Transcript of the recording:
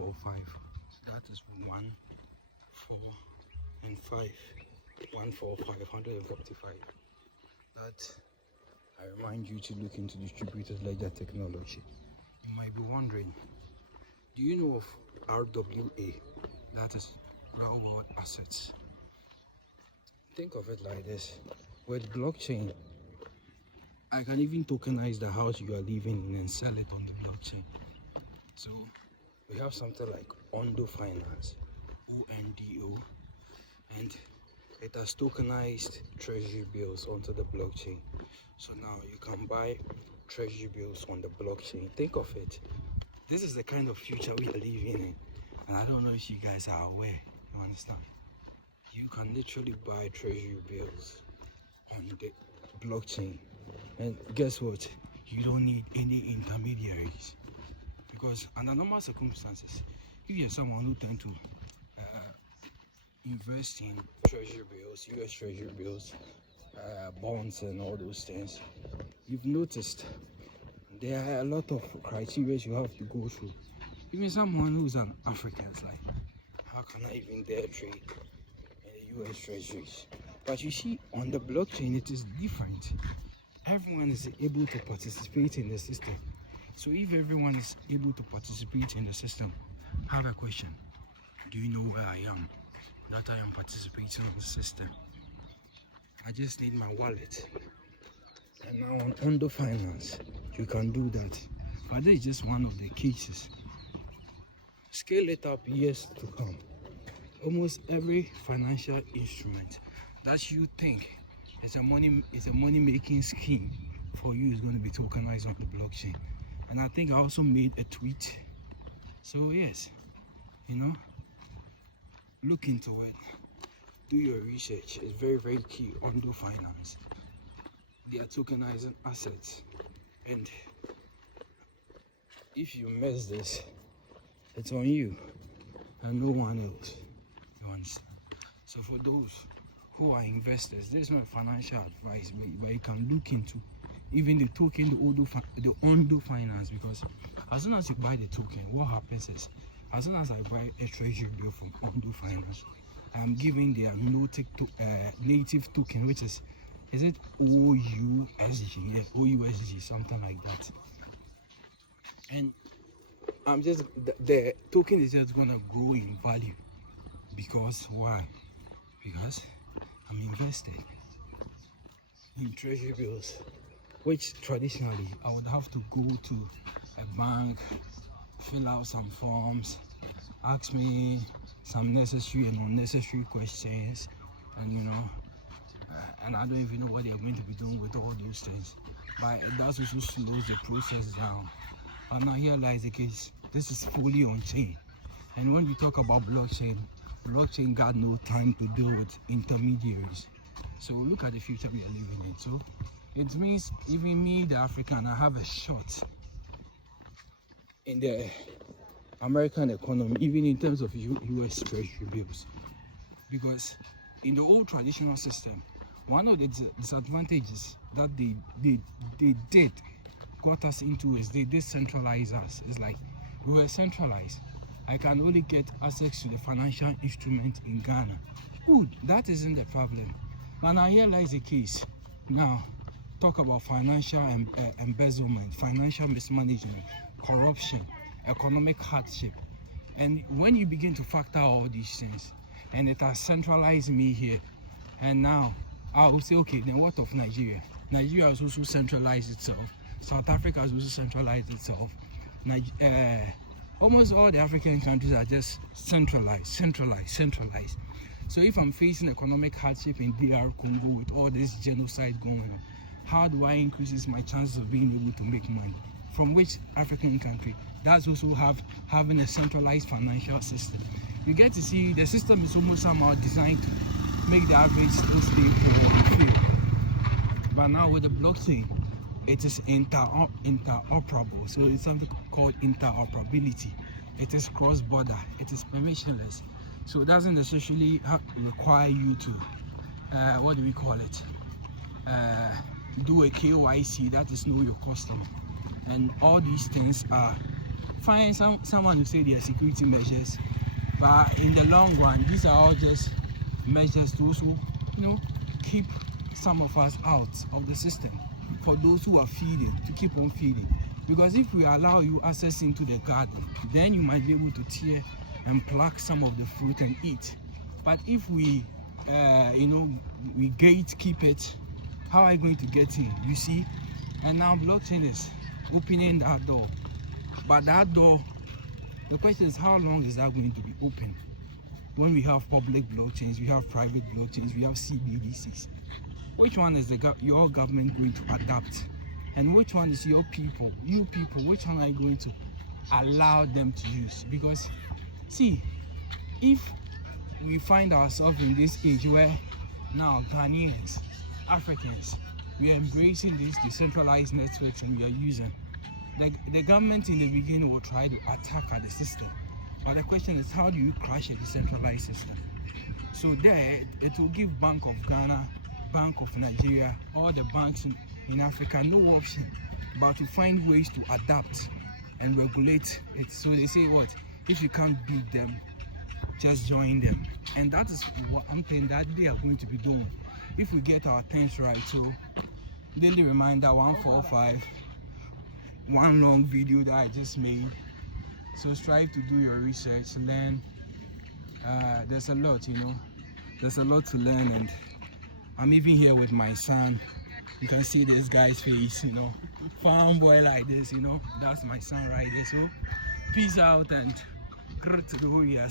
145. That is 1, 4, and 5. 145. That I remind you to look into distributed ledger technology. You might be wondering, do you know of RWA? That is real world assets. Think of it like this: with blockchain, I can even tokenize the house you are living in and sell it on the blockchain. So we have something like Ondo Finance, ONDO, and it has tokenized treasury bills onto the blockchain. So now you can buy treasury bills on the blockchain. Think of it. This is the kind of future we are living in. And I don't know if you guys are aware. You understand? You can literally buy treasury bills on the blockchain. And guess what? You don't need any intermediaries. Because under normal circumstances, if you're someone who tend to invest in treasury bills, US treasury bills, bonds and all those things, you've noticed there are a lot of criteria you have to go through. Even someone who's an African is like, how can I even dare trade in the US treasuries? But you see, on the blockchain, it is different. Everyone is able to participate in the system. So if everyone is able to participate in the system, I have a question. Do you know where I am? That I am participating in the system. I just need my wallet. And now on Ondo Finance, you can do that. But this is just one of the cases. Scale it up years to come. Almost every financial instrument that you think is a money making scheme for you is going to be tokenized on the blockchain. And I think I also made a tweet. So yes, look into it. Do your research. It's very, very key. Ondo Finance. They are tokenizing assets. And if you miss this, it's on you and no one else. You understand? So for those who are investors, this is not financial advice, but you can look into even the token, the Ondo Finance, because as soon as you buy the token, what happens is, as soon as I buy a treasury bill from Ondo Finance, I'm giving their native token, which is it OUSG? Yes, OUSG, something like that. And I'm just, the token is just gonna grow in value. Because why? Because I'm invested in treasury bills, which traditionally I would have to go to a bank, fill out some forms, ask me some necessary and unnecessary questions, and and I don't even know what they're going to be doing with all those things. But that also slows the process down. And now here lies the case. This is fully on chain. And when we talk about blockchain got no time to deal with intermediaries. So look at the future we are living in. So it means even me, the African, I have a shot in the American economy, even in terms of US treasury bills. Because in the old traditional system, one of the disadvantages that they got us into is they decentralized us. It's like we were centralized. I can only get access to the financial instrument in Ghana. Good, that isn't the problem. But now here lies the case. Now, talk about financial embezzlement, financial mismanagement, corruption, economic hardship. And when you begin to factor all these things, and it has centralized me here, and now I will say, okay, then what of Nigeria? Nigeria has also centralized itself. South Africa has also centralized itself. Almost all the African countries are just centralized. So if I'm facing economic hardship in DR Congo with all this genocide going on, how do I increase my chances of being able to make money? From which African country? That's also having a centralized financial system. You get to see the system is almost somehow designed to make the average still stay poor. But now with the blockchain, it is interoperable. So it's something called interoperability. It is cross-border. It is permissionless. So it doesn't necessarily require you to, what do we call it? Do a KYC, that is know your customer. And all these things are find someone who say they are security measures, but in the long run, these are all just measures to also, keep some of us out of the system. For those who are feeding, to keep on feeding. Because if we allow you access into the garden, then you might be able to tear and pluck some of the fruit and eat. But if we, we gatekeep it, how are you going to get in? You see? And now blockchain is opening that door. But that door, the question is, how long is that going to be open? When we have public blockchains, we have private blockchains, we have CBDCs. Which one is your government going to adapt? And which one is you people, which one are you going to allow them to use? Because, see, if we find ourselves in this age where now Ghanaians, Africans, we are embracing these decentralized networks and we are using, the government in the beginning will try to attack at the system. But the question is, how do you crash a decentralized system? So there, it will give Bank of Ghana, Bank of Nigeria, all the banks in Africa no option but to find ways to adapt and regulate it. So they say, what if you can't beat them, just join them? And that is what I'm thinking that they are going to be doing if we get our things right. So daily reminder 145, one long video that I just made. So strive to do your research, learn. There's a lot, there's a lot to learn. And I'm even here with my son. You can see this guy's face, farm boy like this, that's my son right there. So peace out and to the whole year.